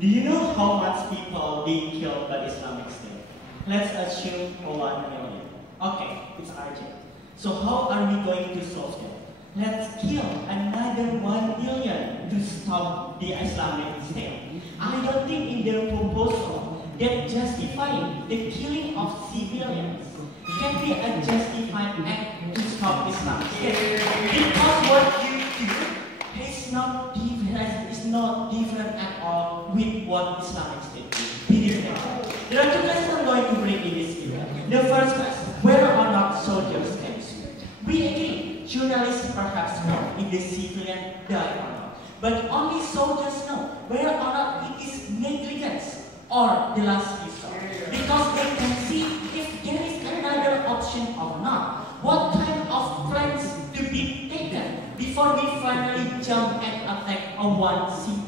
Do you know how much people being killed by Islamic State? Let's assume 1 million. Okay, it's urgent. So how are we going to solve that? Let's kill another 1 million to stop the Islamic State. I don't think in their proposal that justifying the killing of civilians can be a justified act to stop Islamic State. Because what you do is not different at all with what Islamic State did. There are two questions I'm going to bring in this video. The first question, whether or not soldiers can sue. We agree, journalists perhaps know if the civilian died or not. But only soldiers know whether or not it is negligence or the last resort. Because they can see if there is another option or not. What kind of plans to be taken before we finally jump and attack a one city.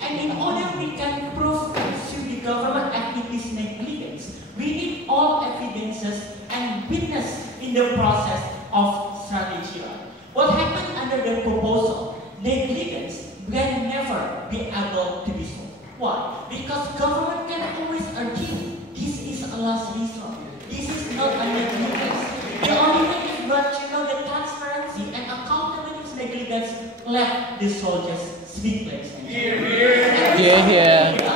And in order we can prove and sue the government and it is negligence, we need all evidences and witness in the process of strategy. What happened under the proposal? Negligence will never be able to be solved. Why? Because government can always argue this is a last resort. This is not a negligence. The only thing is what you know, the transparency and accountability is negligence. Let the soldiers speak, ladies and gentlemen.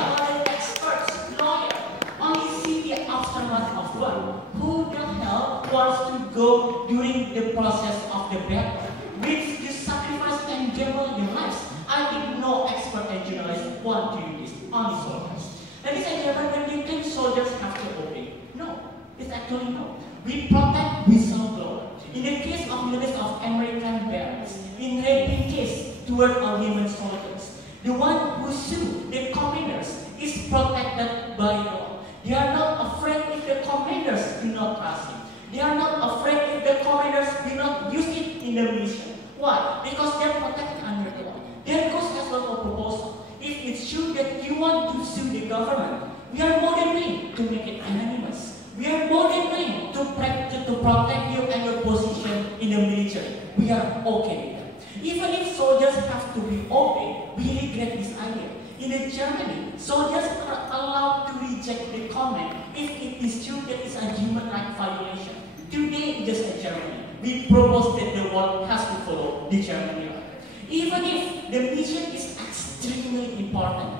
Experts, lawyers, only see the aftermath of war. Who the hell wants to go during the process of the battle? Which you sacrifice and gamble your lives. I think no expert and journalist want to do this. Only soldiers. Ladies and gentlemen, when you think soldiers have to obey? No, it's actually no. We protect whistleblower. In the case of millions of American barracks, in raping case toward our women soldiers, the one who sue the commanders is protected by law. They are not afraid if the commanders do not trust him. They are not afraid if the commanders do not use it in the mission. Why? Because they are protected under the law. There goes as well a proposal. If it's true that you want to sue the government, we are more than willing to make it anonymous. We are more than willing to protect you and your position in the military. We are okay with that. Even if soldiers have to be obeyed, we regret this idea. In Germany, soldiers are allowed to reject the command if it is true that it's a human rights violation. Today, just in Germany, we propose that the world has to follow the German law. Even if the mission is extremely important,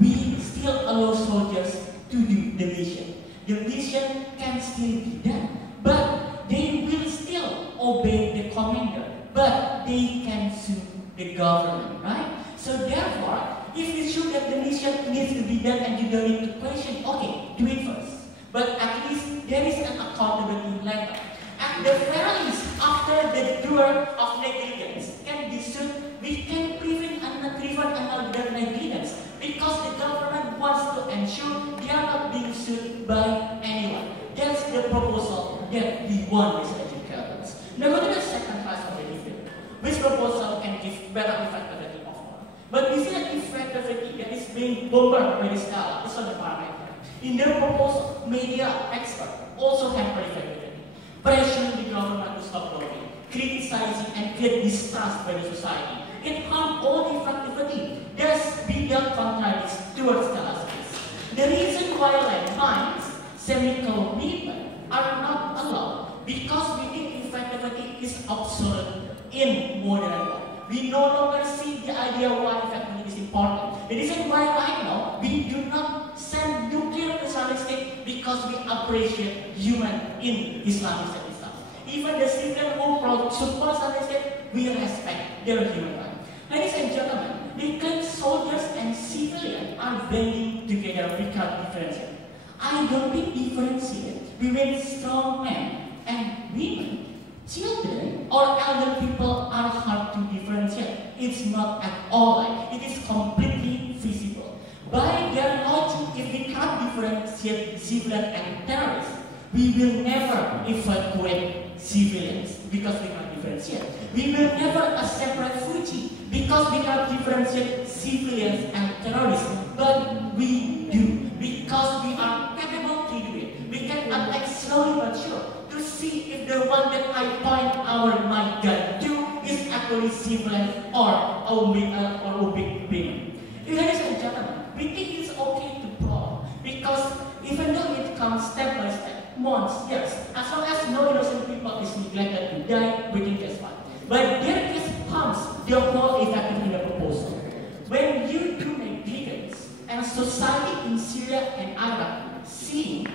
we still allow soldiers to do the mission. The mission can still be done, but they will still obey the commander, but they can sue the government, right? So therefore, if it's true that the mission needs to be done and you don't need to question, okay, do it first. But at least there is an accountability level. At the very least, after the doer of negligence can be sued, we can prevent another negligence because the government wants to ensure they are not being sued by anyone. That's the proposal that we want, Mr. Educators. Now go to the second class of the debate. Which proposal can give better effectivity of war? But we see that effectivity that is being bombarded by the Stella is on the far right. In their proposal, media experts also have effectivity. Pressuring the government to stop lobbying, criticizing and create distrust by the society. It harms all effectivity. There's bigger contradicts towards Stella's case. The reason why landmines, semi-commitment are not allowed because we think effectivity is obsolete in modern war. We no longer see the idea why effectivity is important. The reason why right now we do not send nuclear to Islamic State because we appreciate human in Islamic State itself. Even the civilian who support Islamic State, we respect their human rights. Ladies and gentlemen, because soldiers and civilians are banding together, we can't differentiate. I don't think differentiate between strong men and women. Children or elder people are hard to differentiate. It's not at all like it is completely feasible. By their logic, if we can't differentiate civilian and terrorists, we will never evacuate civilians because we can't differentiate. We will never accept refugee because we can't differentiate civilians and terrorists. But we do because we are capable to do it. We can attack slowly but sure to see if the one that I point my gun to is actually civilian or a big women. Ladies and gentlemen, we think it's okay to prolong, because even though it comes step by step, months, years, as long as no innocent people is neglected to die, we think that's fine. But there is comes the whole effect in the proposal. When you do negligence, and society in Syria and Iraq seeing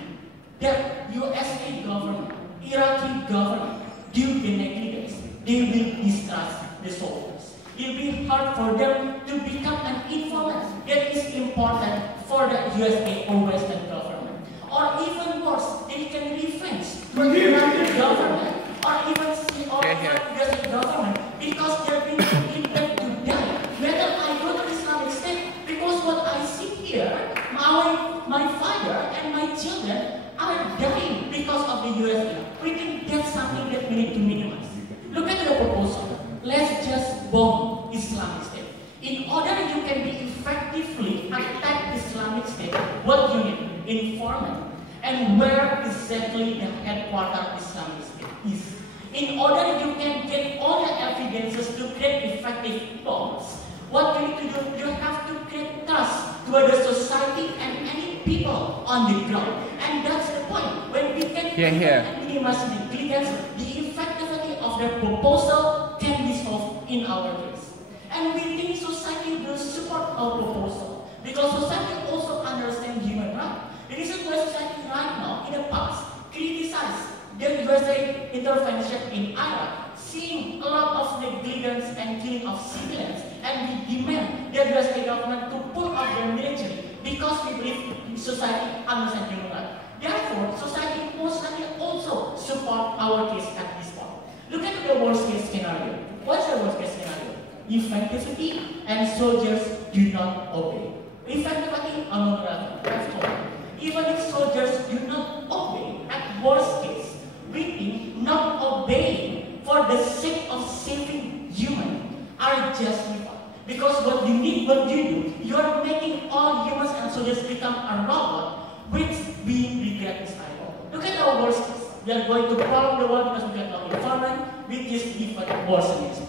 that USA government, Iraqi government do the negligence, they will distrust the soldiers. It will be hard for them to become an informant that is important for the USA or Western government. Or even worse, they can revenge for the Iraqi government or even USA government because they're being condemned to die. Whether I go to Islamic State, because what I see here, my father and my children are dying because of the USA. We think that's something that we need to minimize. Look at the proposal. Let's just bomb Islamic State. In order you can be effectively attack Islamic State, what you need? Informant. And where exactly the headquarters Islamic State is. In order you can get all the evidences to create effective bombs, what you need to do, you have to create trust toward the society and any people on the ground. And that's the point. When we can minimize negligence, the effectivity of the proposal can be solved in our case. And we think society will support our proposal because society also understands human rights. The reason why society right now, in the past, criticized the USA intervention in Iraq, seeing a lot of negligence and killing of civilians, and we demand the USA government to pull out their military because we believe society understands human rights. Therefore, society most likely also support our case at this point. Look at the worst case scenario. What's the worst case scenario? Effectivity and soldiers do not obey. Effectivity on the level, that's all. Even if soldiers do not obey, at worst case, we think not obeying for the sake of saving human are justified. Because what you need, what you do, you are making all humans and soldiers become a robot, which we regret is ironic. Look at our worst case. We are going to prolong the war because we get no informant, which is even worse than this.